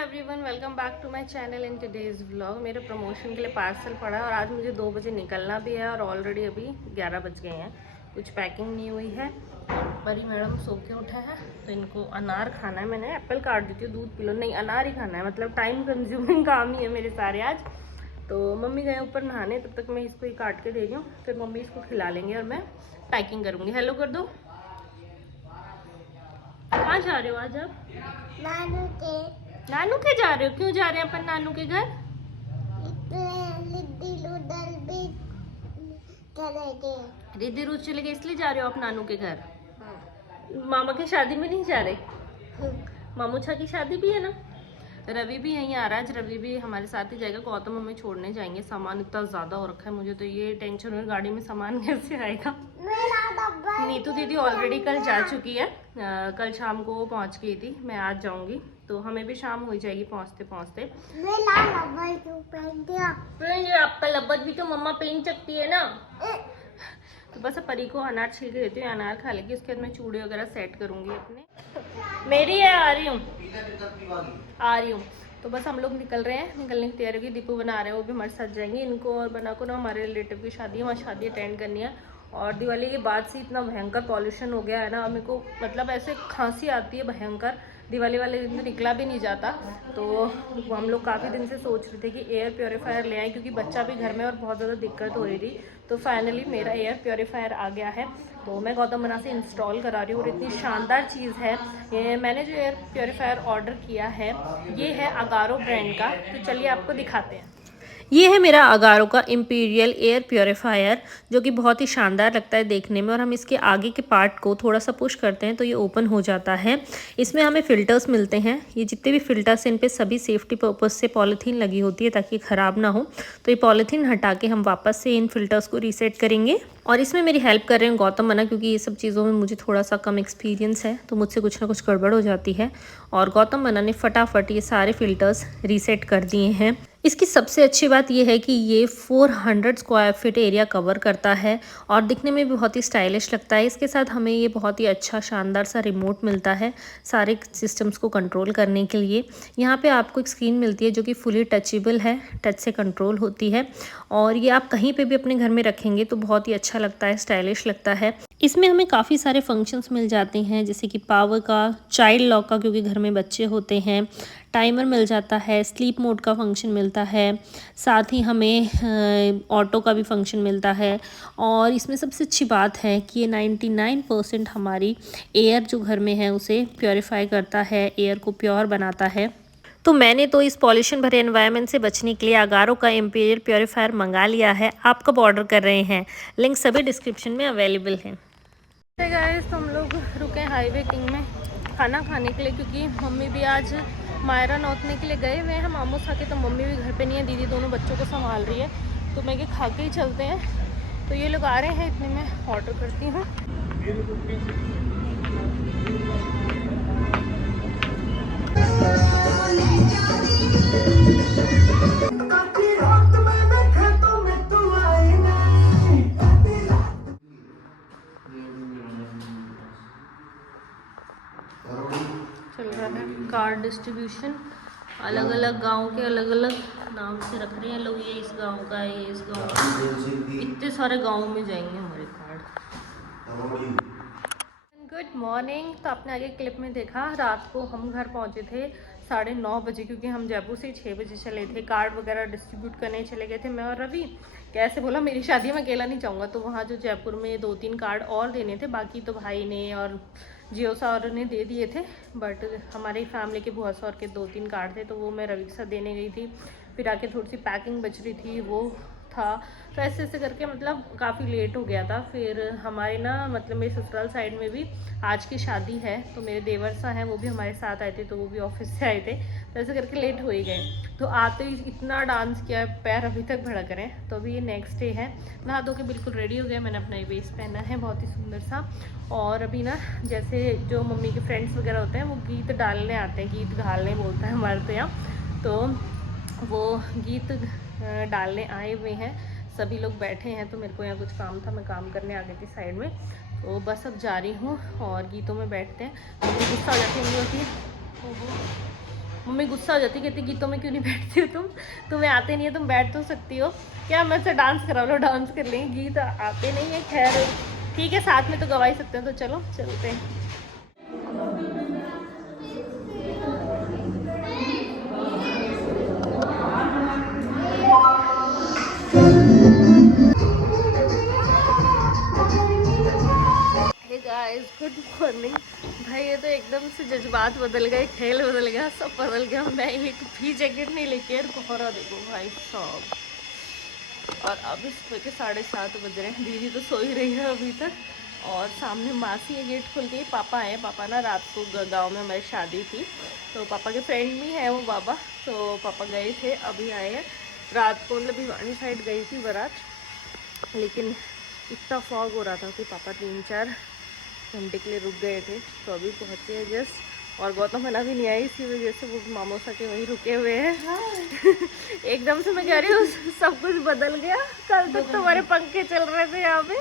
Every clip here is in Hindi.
Everyone, welcome back to my channel in today's vlog. मेरे प्रमोशन के लिए पार्सल पड़ा है और आज मुझे 2 बजे निकलना भी है और ऑलरेडी अभी 11 बज गए हैं। कुछ पैकिंग नहीं हुई है। परी मैडम सो के उठा है तो इनको अनार खाना है। मैंने एप्पल काट देती हूँ, दूध पी लो, नहीं अनार ही खाना है। मतलब टाइम कंज्यूमिंग काम ही है मेरे सारे आज। तो मम्मी गए ऊपर नहाने, तब तक मैं इसको ही काट के दे रही हूँ, फिर मम्मी इसको खिला लेंगे और मैं पैकिंग करूँगी। हेलो कर दो। कहाँ जा रहे हो आज आप? नानू के जा रहे हो? क्यों जा रहे हैं अपन नानू के घर? रिद्धि रोज चले गए इसलिए जा रहे हो आप नानू के घर? मामा की शादी में नहीं जा रहे? मामूछा की शादी भी है ना। रवि भी यहीं आ रहा है, आज रवि भी हमारे साथ ही जाएगा। गौतम हमें छोड़ने जाएंगे। सामान इतना ज्यादा हो रखा है, मुझे तो ये टेंशन है गाड़ी में सामान कैसे आएगा। नीतू दीदी ऑलरेडी कल जा चुकी है, कल शाम को वो पहुंच गई थी। मैं आज जाऊंगी तो हमें भी शाम हो जाएगी पहुंचते पहुंचते। आपका लब्बत भी तो मम्मा पहन सकती है ना। तो बस परी को अनार छिल के देती हूँ, अनार खा लेगी। उसके बाद मैं चूड़े वगैरह सेट करूंगी अपने। मेरी है, आ रही हूँ। तो बस हम लोग निकल रहे हैं, निकलने की तैयारी होगी। दीपू बना रहे हैं, वो भी हमारे साथ जाएंगे। इनको और बना को ना हमारे रिलेटिव की शादी है, वहाँ शादी अटेंड करनी है। और दिवाली के बाद से इतना भयंकर पॉल्यूशन हो गया है ना, मेरे को मतलब ऐसे खांसी आती है भयंकर। दिवाली वाले दिन तो निकला भी नहीं जाता। तो हम लोग काफ़ी दिन से सोच रहे थे कि एयर प्योरीफायर ले आए, क्योंकि बच्चा भी घर में और बहुत ज़्यादा दिक्कत हो रही थी। तो फाइनली मेरा एयर प्योरीफायर आ गया है, तो मैं गौतम बना से इंस्टॉल करा रही हूँ। और इतनी शानदार चीज़ है ये। मैंने जो एयर प्योरीफायर ऑर्डर किया है ये है अगारो ब्रांड का। तो चलिए आपको दिखाते हैं। ये है मेरा अगारो का इम्पीरियल एयर प्योरीफायर, जो कि बहुत ही शानदार लगता है देखने में। और हम इसके आगे के पार्ट को थोड़ा सा पुश करते हैं तो ये ओपन हो जाता है। इसमें हमें फ़िल्टर्स मिलते हैं। ये जितने भी फ़िल्टर्स हैं इन पे सभी सेफ्टी पर्पज़ से पॉलीथीन लगी होती है ताकि ख़राब ना हो। तो ये पॉलीथीन हटा के हम वापस से इन फ़िल्टर्स को रीसेट करेंगे। और इसमें मेरी हेल्प कर रहे हैं गौतम मना, क्योंकि ये सब चीज़ों में मुझे थोड़ा सा कम एक्सपीरियंस है, तो मुझसे कुछ ना कुछ गड़बड़ हो जाती है। और गौतम मना ने फटाफट ये सारे फ़िल्टर्स रीसेट कर दिए हैं। इसकी सबसे अच्छी बात यह है कि ये 400 स्क्वायर फीट एरिया कवर करता है और दिखने में भी बहुत ही स्टाइलिश लगता है। इसके साथ हमें ये बहुत ही अच्छा शानदार सा रिमोट मिलता है सारे सिस्टम्स को कंट्रोल करने के लिए। यहाँ पे आपको एक स्क्रीन मिलती है जो कि फुली टचेबल है, टच से कंट्रोल होती है। और ये आप कहीं पे भी अपने घर में रखेंगे तो बहुत ही अच्छा लगता है, स्टाइलिश लगता है। इसमें हमें काफ़ी सारे फंक्शंस मिल जाते हैं, जैसे कि पावर का, चाइल्ड लॉक का क्योंकि घर में बच्चे होते हैं, टाइमर मिल जाता है, स्लीप मोड का फंक्शन मिलता है, साथ ही हमें ऑटो का भी फंक्शन मिलता है। और इसमें सबसे अच्छी बात है कि ये 99% हमारी एयर जो घर में है उसे प्योरीफाई करता है, एयर को प्योर बनाता है। तो मैंने तो इस पॉल्यूशन भरे एनवायरनमेंट से बचने के लिए अगारो का इम्पीरियल प्योरीफायर मंगा लिया है। आप कब ऑर्डर कर रहे हैं? लिंक सभी डिस्क्रिप्शन में अवेलेबल है। गाइस, तो हम लोग रुके हाईवे किंग में खाना खाने के लिए, क्योंकि मम्मी भी आज मायरा नौतने के लिए गए हुए हैं। मामू खा के, तो मम्मी भी घर पे नहीं है, दीदी दोनों बच्चों को संभाल रही है। तो मैं खा के ही चलते हैं। तो ये लोग आ रहे हैं, इतने में ऑर्डर करती हूँ। चल रहा है कार्ड डिस्ट्रीब्यूशन। अलग अलग गांव के अलग अलग नाम से रख रहे हैं लोग। ये इस गांव का है, ये इस गांव का। इतने सारे गांव में जाएंगे हमारे कार्ड। Good morning. तो आपने आगे क्लिप में देखा, रात को हम घर पहुंचे थे 9:30 बजे, क्योंकि हम जयपुर से 6 बजे चले थे। कार्ड वगैरह डिस्ट्रीब्यूट करने चले गए थे मैं और रवि। कैसे बोला मेरी शादी में अकेला नहीं जाऊँगा, तो वहाँ जो जयपुर में 2-3 कार्ड और देने थे, बाकी तो भाई ने और जियो सौर ने दे दिए थे। बट हमारी फैमिली के बुआ सौर के 2-3 कार्ड थे, तो वो मैं रवि के साथ देने गई थी। फिर आके थोड़ी सी पैकिंग बच रही थी, वो था। तो ऐसे ऐसे करके मतलब काफ़ी लेट हो गया था। फिर हमारे ना मतलब मेरे ससुराल साइड में भी आज की शादी है, तो मेरे देवर सा हैं वो भी हमारे साथ आए थे, तो वो भी ऑफिस से आए थे। तो ऐसे करके लेट हो ही गए। तो आते ही इतना डांस किया, पैर अभी तक भड़क रहे हैं। तो अभी ये नेक्स्ट डे है, नहा धो के बिल्कुल रेडी हो गया। मैंने अपना ये वेस्ट पहना है बहुत ही सुंदर सा। और अभी ना जैसे जो मम्मी के फ्रेंड्स वगैरह होते हैं वो गीत डालने आते हैं, गीत घालने बोलता है हमारे तो यहाँ। तो वो गीत डालने आए हुए हैं, सभी लोग बैठे हैं। तो मेरे को यहाँ कुछ काम था, मैं काम करने आ गई थी साइड में। तो बस अब जा रही हूँ और गीतों में बैठते हैं। मम्मी गुस्सा हो जाती है, मम्मी गुस्सा हो जाती, कहती गीतों में क्यों नहीं बैठती हो तुम, तुम्हें आते नहीं है, तुम बैठ तो सकती हो क्या, मैं से डांस करा लो, डांस कर लेंगे, गीत आते नहीं है। खैर ठीक है, साथ में तो गवा ही सकते हैं, तो चलो चलते हैं। Guys good morning. भाई ये तो एकदम से जज्बात बदल गए, खेल बदल गया, सब बदल गया। मैं एक भी जैकेट नहीं लेके यार, कोहरा देखो भाई साहब। और अभी सुबह के 7:30 बज रहे हैं, दीदी तो सो ही रही है अभी तक। और सामने मासी है, गेट खोल के। पापा आए, पापा ना रात को गांव में हमारी शादी थी, तो पापा के फ्रेंड भी हैं वो बाबा, तो पापा गए थे, अभी आए हैं। रात को मतलब भिवानी साइड गई थी बारात, लेकिन इतना फॉग हो रहा था कि पापा 3-4 घंटे के लिए रुक गए थे, तो अभी पहुँचे हैं जस्ट। और गौतम मना भी नहीं आई, इसी वजह से वो मामोसा के वहीं रुके हुए हैं। एकदम से मैं कह रही हूँ सब कुछ बदल गया। कल तक तो हमारे पंखे चल रहे थे यहाँ पे,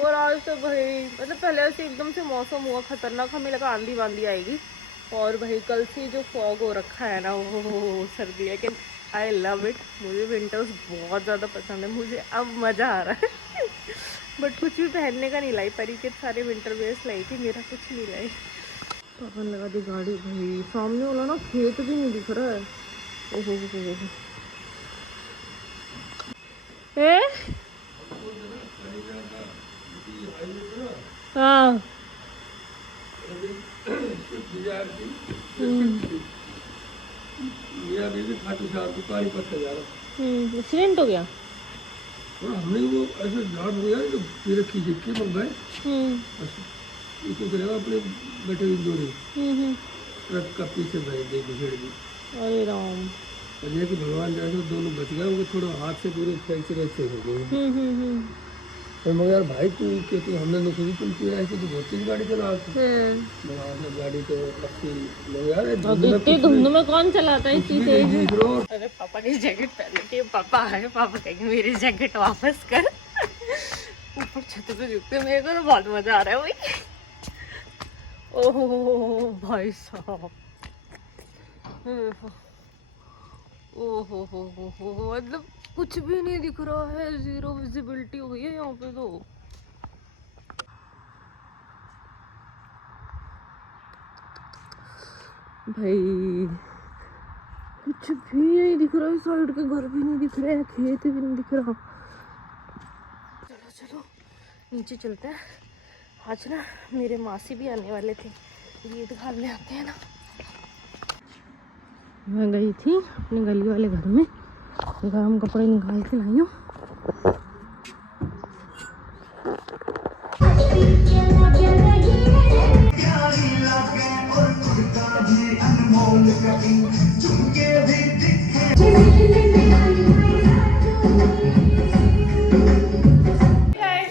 और आज तो भाई मतलब पहले से एकदम से मौसम हुआ खतरनाक, हमें लगा आंधी वांधी आएगी। और भाई कल से जो फॉग हो रखा है ना, वो सर्दी है। लेकिन आई लव इट, मुझे विंटर्स बहुत ज़्यादा पसंद है, मुझे अब मज़ा आ रहा है। बट कुछ भी पहनने का नहीं लाई, परी के सारे विंटर वेयर्स लाई थी, मेरा कुछ नहीं लाई। पापा ने लगा दी गाड़ी, भाई सामने वाला ना खेत भी नहीं दिख रहा है। ओहो हाँ एक्सीडेंट हो गया। हमने वो ऐसे झाड़ दिया जो फिर खींच के मंगाए इसको करेगा अपने बेटे की जोड़ी ट्रक का पीछे भेज दे घुसेड़ दी। अरे राम, ये कि भगवान जैसे दोनों बच गए, उनके थोड़ा हाथ से पूरे फ्रैक्चर ऐसे हो गए। और मगर यार भाई तू कहती हमने नहीं खुद तुम किया ऐसे तो बहुत तेज गाड़ी चला गाड़ी तो यार इतनी धुंध में कौन चलाता है इतनी तेज। अरे पापा की जैकेट पहन के पापा आए, पापा कहेंगे मेरी जैकेट वापस कर। ऊपर छत पे झुकते, मेरे को तो बहुत मजा आ रहा है भाई। ओहो भाई साहब, ओहो हो मतलब कुछ भी नहीं दिख रहा है, जीरो विजिबिलिटी हो गई है यहाँ पे तो। भाई कुछ भी नहीं दिख रहा है, साइड के घर भी नहीं दिख रहे हैं, खेत भी नहीं दिख रहा। चलो चलो नीचे चलते हैं। आज ना मेरे मासी भी आने वाले थे, ये दिखाने ले आते हैं ना। मैं गई थी अपने गली वाले घर में, गरम कपड़े निकाल के लाई हूँ।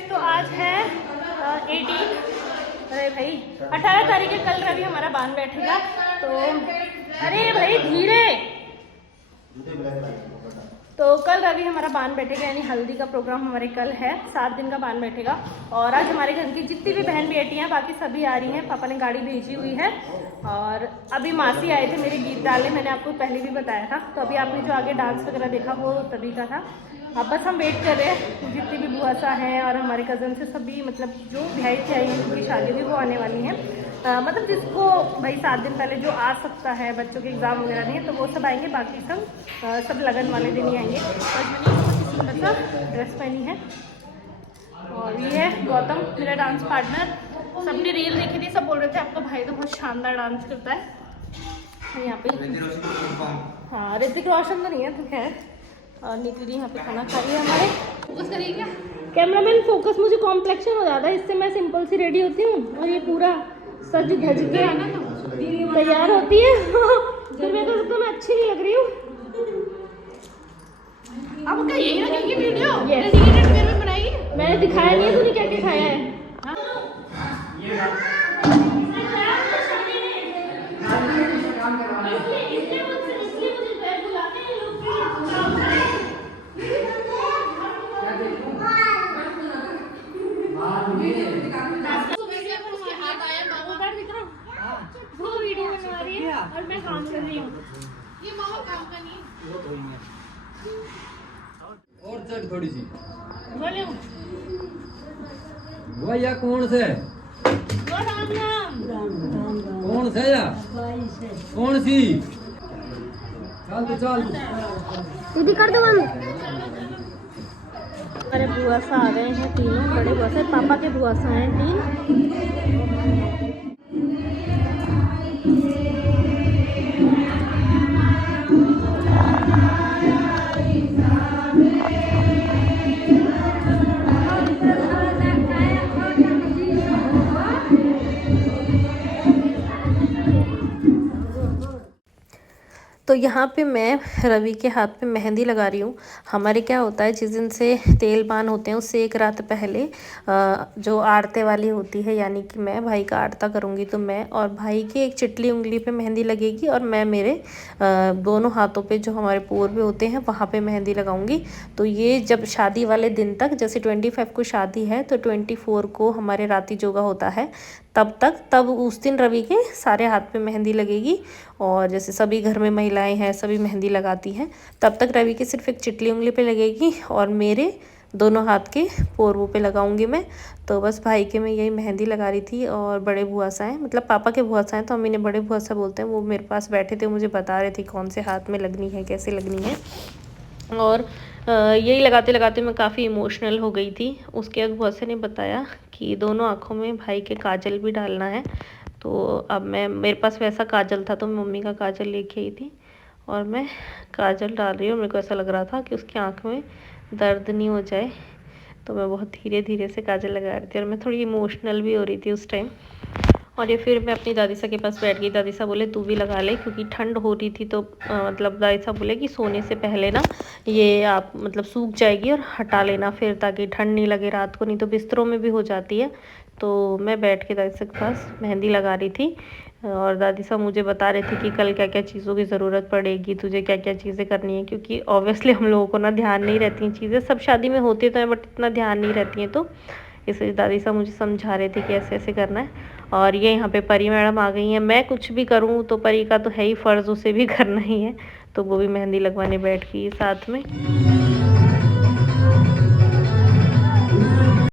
तो आज है 18, अरे भाई 18 तारीख है, कल रवि हमारा बांध बैठेगा। तो अरे भाई धीरे, तो कल रवि हमारा बांध बैठेगा, यानी हल्दी का प्रोग्राम हमारे कल है, 7 दिन का बांध बैठेगा। और आज हमारे घर की जितनी भी बहन बेटियां बाकी सभी आ रही हैं, पापा ने गाड़ी भेजी हुई है। और अभी मासी आए थे मेरे गीत डालने, मैंने आपको पहले भी बताया था, तो अभी आपने जो आगे डांस वगैरह देखा वो तभी का था। अब बस हम वेट कर रहे हैं, जितनी भी बुआ सा हैं और हमारे कज़न से सभी, मतलब जो भाई से आई हैं उनकी शादी भी वो आने वाली हैं। मतलब जिसको भाई 7 दिन पहले जो आ सकता है, बच्चों के एग्ज़ाम वगैरह नहीं है तो वो सब आएंगे, बाकी सब लगन वाले दिन ही आएंगे। आज मैंने बहुत सुंदर सा ड्रेस पहनी है। और ये है गौतम मेरा डांस पार्टनर। सबने रील देखी थी, सब बोल रहे थे आपका भाई तो बहुत शानदार डांस करता है। यहाँ पे हाँ ऋतिक रोशन तो नहीं है तो खैर। और नीति दी यहाँ पे खाना खा रही है हमारे। फोकस करिए क्या कैमरामैन, फोकस मुझे कॉम्प्लेक्शन हो जाता है, इससे मैं सिंपल सी रेडी होती हूँ और ये पूरा सज धज के तैयार होती है। फिर मैं तो लगता मैं अच्छी नहीं लग रही हूँ। अब क्या यही रखेंगे वीडियो? डेडिकेटेड मेरे में बनाएगी। मैंने दिखाया नहीं है, तूने क्या क्या खाया है? वो वीडियो बनवा रही है और मैं काम कर रही हूँ। और चट थोड़ी सी बोलो भैया कौन से कौन से या कौन सी चल तो चल दीदी कर दो बंद। हमारे बुआ सा आ गए हैं तीनों, बड़े बुआ से, पापा के बुआ सा हैं 3। तो यहाँ पे मैं रवि के हाथ पे मेहंदी लगा रही हूँ। हमारे क्या होता है, जिस दिन से तेल बान होते हैं उससे एक रात पहले जो आरते वाली होती है, यानी कि मैं भाई का आरता करूँगी, तो मैं और भाई की एक चिटली उंगली पे मेहंदी लगेगी और मैं मेरे दोनों हाथों पे जो हमारे पूर्व होते हैं वहाँ पे मेहंदी लगाऊंगी। तो ये जब शादी वाले दिन तक, जैसे 25 को शादी है तो 24 को हमारे राती जोगा होता है, तब उस दिन रवि के सारे हाथ पे मेहंदी लगेगी। और जैसे सभी घर में महिलाएं हैं सभी मेहंदी लगाती हैं, तब तक रवि की सिर्फ एक चिटली उंगली पे लगेगी और मेरे दोनों हाथ के पोरवों पे लगाऊंगी मैं। तो बस भाई के मैं यही मेहंदी लगा रही थी। और बड़े बुआ सा हैं, मतलब पापा के बुआ सा हैं तो हम इन्हें बड़े बुआ सा बोलते हैं, वो मेरे पास बैठे थे, मुझे बता रहे थे कौन से हाथ में लगनी है, कैसे लगनी है। और यही लगाते लगाते मैं काफ़ी इमोशनल हो गई थी। उसके बाद बुआ से ने बताया कि दोनों आँखों में भाई के काजल भी डालना है। तो अब मेरे पास वैसा काजल था तो मैं मम्मी का काजल लेके आई थी और मैं काजल डाल रही हूँ। मेरे को ऐसा लग रहा था कि उसकी आँख में दर्द नहीं हो जाए, तो मैं बहुत धीरे धीरे से काजल लगा रही थी और मैं थोड़ी इमोशनल भी हो रही थी उस टाइम। और ये फिर मैं अपनी दादी सा के पास बैठ गई। दादी सा बोले तू भी लगा ले, क्योंकि ठंड हो रही थी। तो मतलब दादी सा बोले कि सोने से पहले ना ये आप मतलब सूख जाएगी और हटा लेना फिर, ताकि ठंड नहीं लगे रात को, नहीं तो बिस्तरों में भी हो जाती है। तो मैं बैठ के दादी सा के पास मेहंदी लगा रही थी और दादी साहब मुझे बता रहे थे कि कल क्या क्या चीज़ों की ज़रूरत पड़ेगी, तुझे क्या क्या चीज़ें करनी है, क्योंकि ऑब्वियसली हम लोगों को ना ध्यान नहीं रहती हैं चीज़ें, सब शादी में होती तो है बट इतना ध्यान नहीं रहती हैं। तो इसलिए दादी साहब मुझे समझा रहे थे कि ऐसे ऐसे करना है। और ये यहाँ पे परी मैडम आ गई हैं। मैं कुछ भी करूँ तो परी का तो है ही फ़र्ज़, उसे भी करना ही है, तो वो भी मेहंदी लगवाने बैठ गई साथ में।